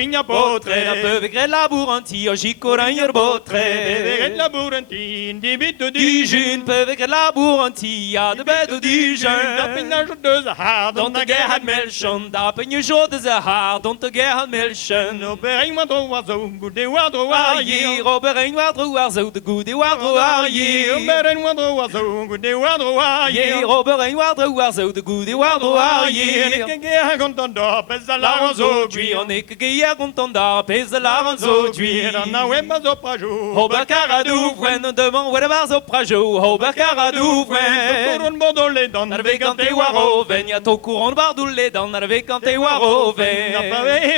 Inga potre, la peuve laburanti, oggi coragnor botre. la burantin, di bitu Du jeune peuve laburanti, ja de bedo du Dat jeune. pinna de ze haar, Don't the Gerhard Melchen, da pen je zo de ze haar, don't the Gerhard Melchen. No bering wat was zo goed, de wadro wa Hier, Robert en Wadro waar zo de goede Wadro waar hier. Bering wat was zo goed, de wadro wa Hier, Robert en Wadro waar zo de goede Wadro waar hier. Ik ga content op, is la zo Aujourd'hui, on est que hier content d'ar, pèse la aujourd'hui. Dan nou hem zo prajo. Robert Caradou, when devant Wedemar zo prajo, Robert Caradou, when. Toron bodole dan Naar de weekante waro, ven, ja to courant bardoule, dan naar de weekante waro, ven.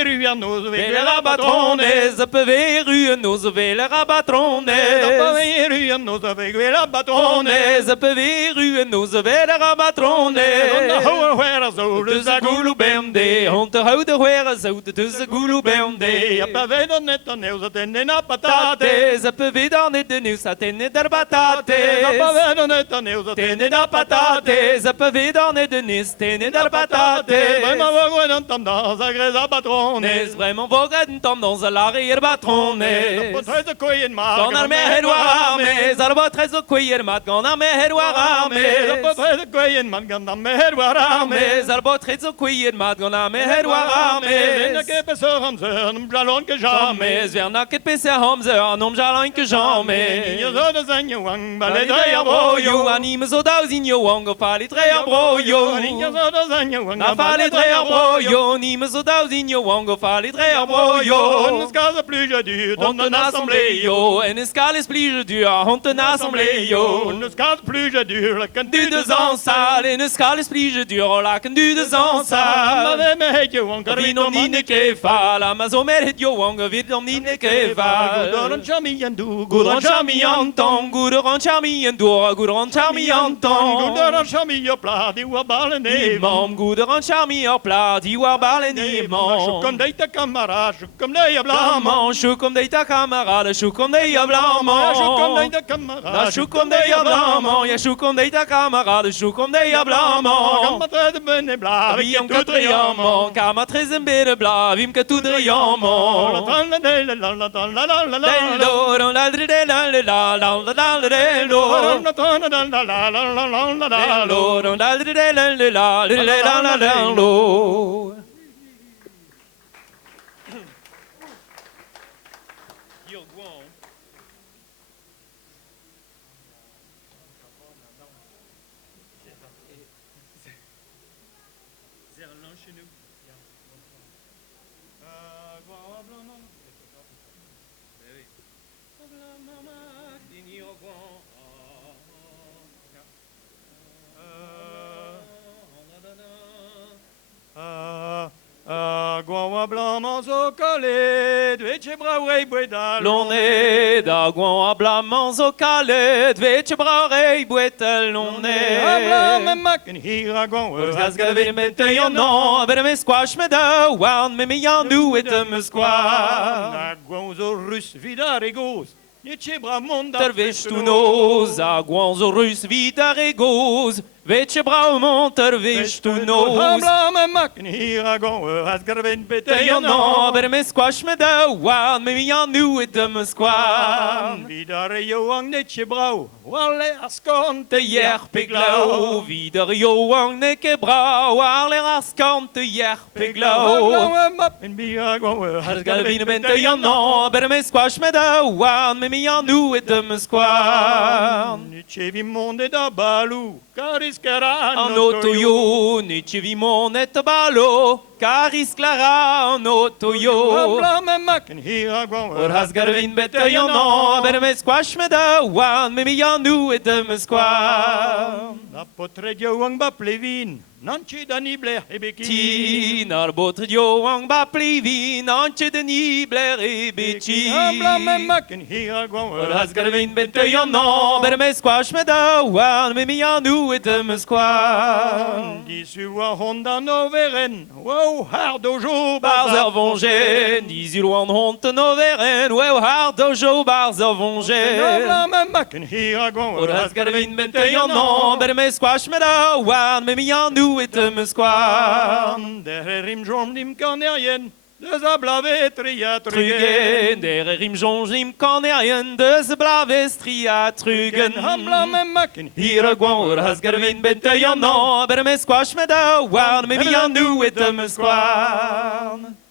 Ruia nos Vele rabatrones, peveru, nos vele rabatrones. Ruia nos vela batrones. Trones, peveru, nos vele rabatrones. Hoer zo Dus de goulu bende, onderhouden hoeren zo, dus de goulu bende. Ja pave dan net dan neus dat en na patate. Ze peven dan niet de nieuws, dat in der batates. Ja pave dan net dan neus dat Tene da patates, ze peven dan niet de nieuws, tene der patates. Vraiment vogue dan tam dans a greza batrones. Nes vraiment vogue tam dans l'arrière batrones. Potret koien ma. Quand on met Edouard Armé, zarba très au cuir mat, quand on met Edouard Armé. Potret koien man gan dan mer warame. Mais zarba très au cuir mat, quand on met Edouard Armé. Ik heb zo gaan zijn, jalon que jamais. Jamais, ver na ket pese hamzer, nom jalan que jamais. Je zo de zijn je wang, ballet Balledre de a broio, anime zo dauzin yo wango falitre a broio. Je zo de zijn je wang, Na falitre a broio, anime zo dauzin yo wango falitre a On broio. ne se case plus je dur, Hont een assembleio, en escale is plige dur, hont een On assembleio. ne se case plus je dur, le kan Du de zansal, en escale is plige dur, laken du de zansal. Maar me heet je wang, Vi nom nine ke fal, maar zo mer het yo wango, vi nom nine ke fal. Goederen chami en doe, Goudron chami anton, goudron chami en door, goudron chami anton. Goederen chami op plaat, die wa ballen nemen. Imam, goudron chami op plaat, die war balen imam. Kom de te kamera, kom de je blam. Blamant, chou comme des ta camarade, chou comme des ya blamant. Kom de te kamera, La chou comme des ya blamant, ya chou comme des ta camarade, chou comme des ya Kom blamant. met de benne blaar, Vi am que triamant, car ma très embede bla, vim que tout driamant. Dello, la la la la la la la la la dello. Dello, la la la la la la la la dello. Guava blanc zo calé, dwetje brouwerij boedal. L'on est d'agouan à blamant au calet, vetje brarei boetel l'on est. Blam maken hier a guava. As gavin met te no, ver me squash me da, wan me yandu et me squash. Guava zo rus vidar egos. Nietje bramond. Tervech tu nos, agouan zo rus vidar egos, vetje braument tervech tu nos. Blam maken hier a guava. As garvin Te bete no, ver me squash me da, wan me yandu et me squash. Vidar joang nietje brau. Walle askon Te jerpeglau, wieder joang neke brau, arler askant te jerpeglau. Blam maken hier a guava. Has galvin ben te no, ber me squash me da, wan me yandu et me squash. Nietje vi monde da balou. Caris caran. En otoyo, nici vimon et balo, caris clara en otoyo. Blam maken hier a guava. Or has garvin bet te no, ber me squash me da, wan me yandu et me squash. La potre joang ba plevin. Nanchi dani bler ebeki. Ti nar botre joang ba plevin, antje de nibler e beti. Blam maken hier a Or guava. has garvin bet te no, ber me squash me da, wan me yandu et me squash. Disu wa honda no veren. Wow, hard ojo Barzer vongen, dizulwan honten overen, weu hard dojo barzer vongen. Blam maken hier a guava. Or has garvin ben te no, ber me squash me da, wan me yandu et me squash. Der rim jom dim kanerien. de za blave tria Trugen, trugen. der rim jonjim kanerien, de ze blavestria trugen. Hamla me makin Hier a gwan ur has garvin bente yan no, ber me squash me da warn, me mi an nu et me squarn.